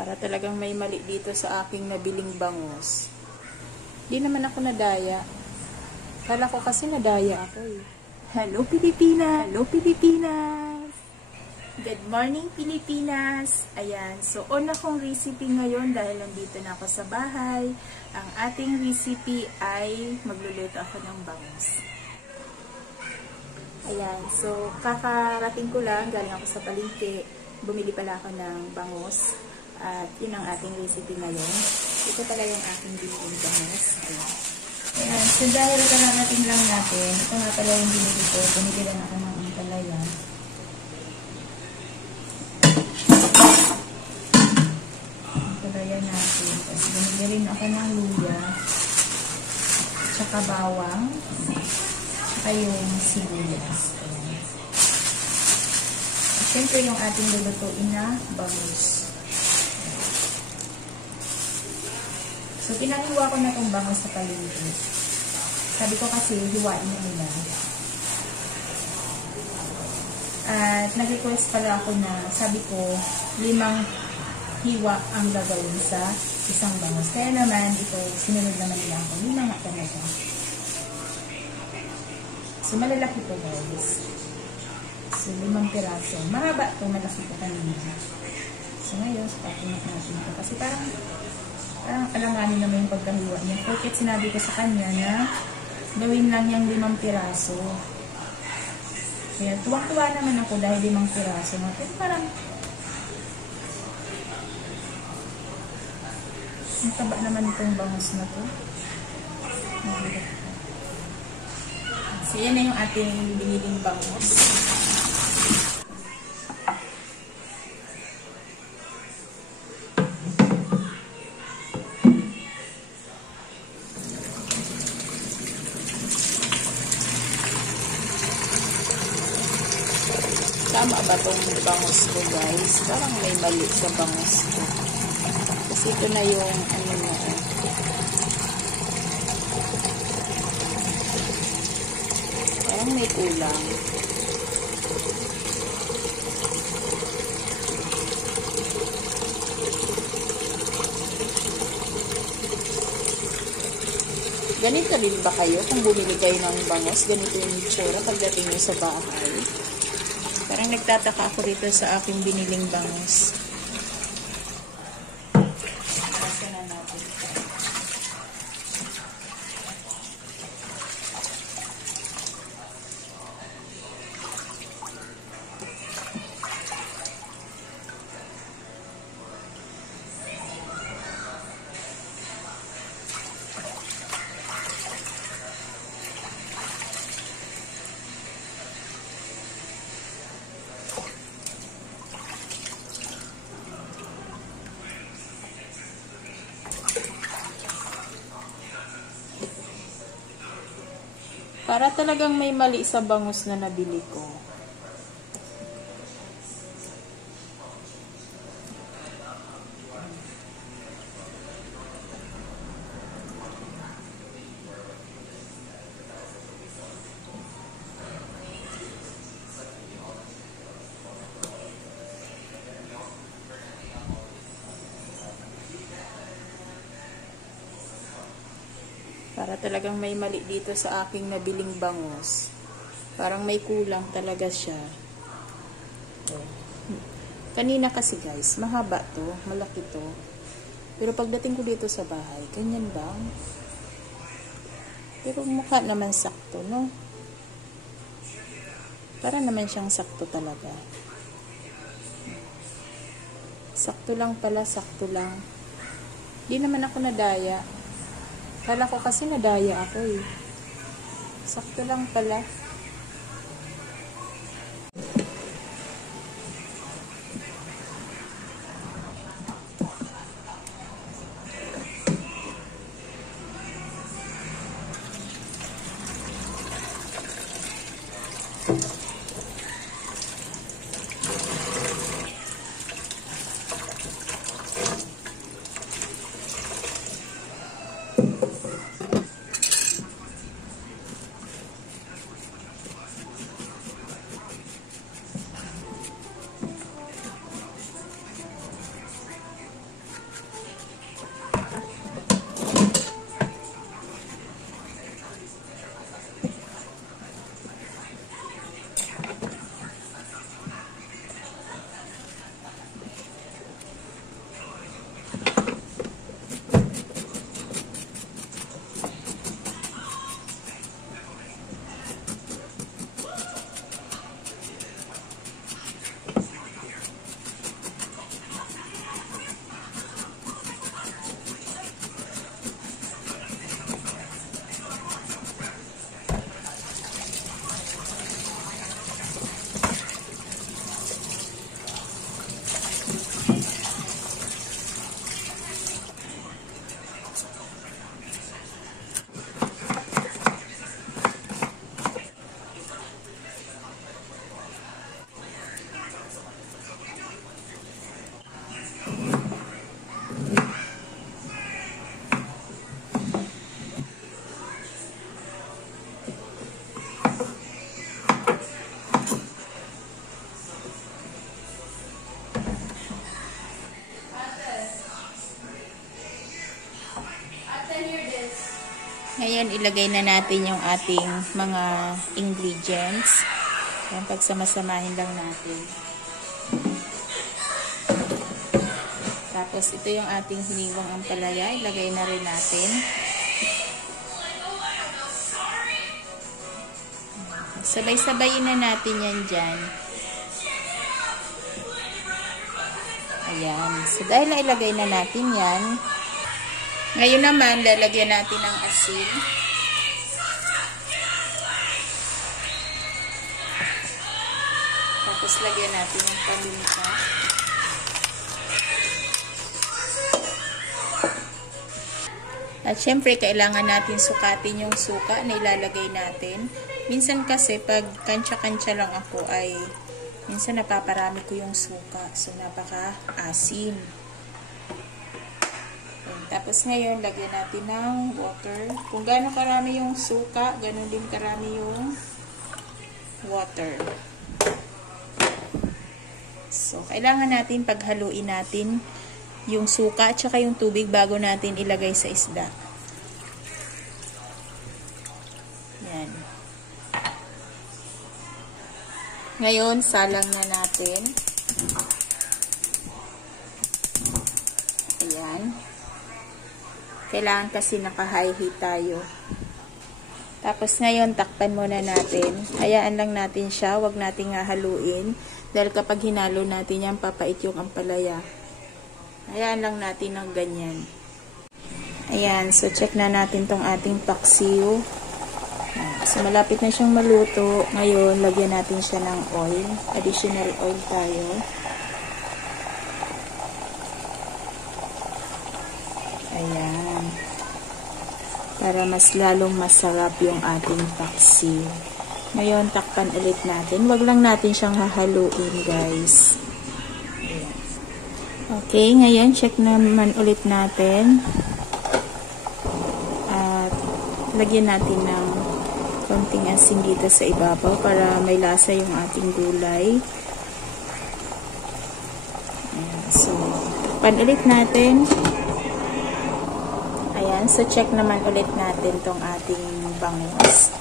Para talagang may mali dito sa aking nabiling bangus. Di naman ako nadaya. Kala ko kasi nadaya ako eh. Hello Pilipinas! Hello Pilipinas! Good morning Pilipinas! Ayan, so on akong recipe ngayon dahil nandito na ako sa bahay. Ang ating recipe ay magluluto ako ng bangus. Ayan, so kakarating ko lang, galing ako sa palengke. Bumili pala ako ng bangus. At yun ang ating recipe ngayon. Ito pala yung aking biling bangus. Ayan, so dahil kararating lang natin, ito nga pala yung binili ko. Bumili lang ako ng ampalaya. Ampalaya natin. Tapos bumili rin ako ng luya. Tsaka bawang. Tsaka yung sibuyas. At syempre yung ating lulutuin na bangus. So, pinahiwa ko na itong bangus sa palengke. Sabi ko kasi, hiwain na nila. At nag-request pala ako na, sabi ko, 5 hiwa ang gagawin sa isang bangus. Kaya naman, ito, sinunod naman nila ako. 5 nga talaga. So, malalaki ito guys. So, 5 piraso. Mahaba ito, malaki ito kanina. So, ngayon, sapatin natin ito. Kasi parang alanganin naman yung pagkahiwa niya. Porque sinabi ko sa kanya na gawin lang yung 5 piraso. Kaya tuwang-tuwa naman ako dahil 5 piraso. Pero parang ang taba naman itong bangus na to. So yan na yung ating biniling bangus. Tama ba itong bangus ko guys? Parang may mali sa bangus ko. Kasi ito na yung ano mo. Parang may kulang. Ganito din ba kayo kung bumili kayo ng bangus? Ganito yung itsura pagdating nyo sa bahay. Parang nagtataka ako dito sa aking biniling bangus. Kasi na natin. Para talagang may mali sa bangus na nabili ko. Para talagang may mali dito sa aking nabiling bangus. Parang may kulang talaga siya. Kanina kasi guys, mahaba to, malaki to. Pero pagdating ko dito sa bahay, ganyan ba? Pero mukha naman sakto, no? Para naman siyang sakto talaga. Sakto lang pala, sakto lang. Di naman ako nadaya. Kala ko kasi nadaya ako eh. Sakto lang pala. Ngayon, ilagay na natin yung ating mga ingredients. Ayan, pagsamasamahin lang natin. Tapos, ito yung ating hiniwang ampalaya. Ilagay na rin natin. Sabay-sabayin na natin yan dyan. Ayan. So, dahil na ilagay na natin yan, ngayon naman, lalagyan natin ng asin. Tapos, lagyan natin ng paminta. At syempre, kailangan natin sukatin yung suka na ilalagay natin. Minsan kasi, pag kantsa-kantsa lang ako ay, minsan napaparami ko yung suka. So, napaka-asim. Tapos ngayon, lagyan natin ng water. Kung gaano karami yung suka, gano'n din karami yung water. So, kailangan natin paghaluin natin yung suka at saka yung tubig bago natin ilagay sa isda. Yan. Ngayon, salang na natin. Ayan. Kailangan kasi naka-high heat tayo. Tapos ngayon, takpan muna natin. Hayaan lang natin siya. Huwag natin haluin. Dahil kapag hinalo natin yan, papait yung ampalaya. Hayaan lang natin ng ganyan. Ayan. So, check na natin tong ating paksiw. So, malapit na siyang maluto. Ngayon, lagyan natin siya ng oil. Additional oil tayo. Ayan. Para mas lalong masarap yung ating paksiw. Ngayon, takpan ulit natin. Wag lang natin siyang hahaluin, guys. Ayan. Okay, ngayon, check naman ulit natin. At, lagyan natin ng konting asin dito sa ibabaw para may lasa yung ating gulay. Ayan. So, takpan ulit natin. Ayan, so check naman ulit natin tong ating bangus.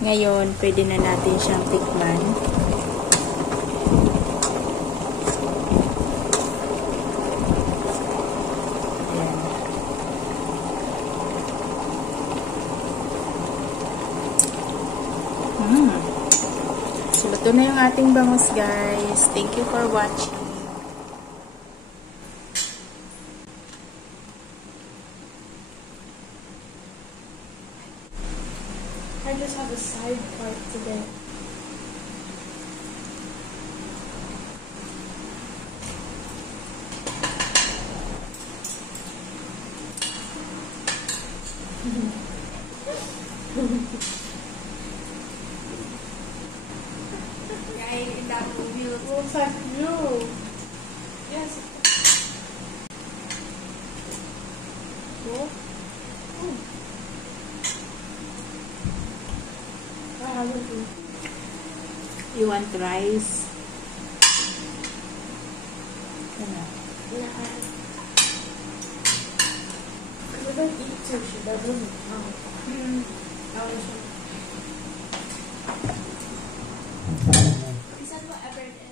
Ngayon, pwede na natin siyang tikman. Ayan. So, ito na yung ating bangus, guys. Thank you for watching. I just have a side part today. Guys, in that movie, Looks like you. Yes. Cool. you want rice? Ano? Because I eat sushi, that doesn't count. Is that whatever it is?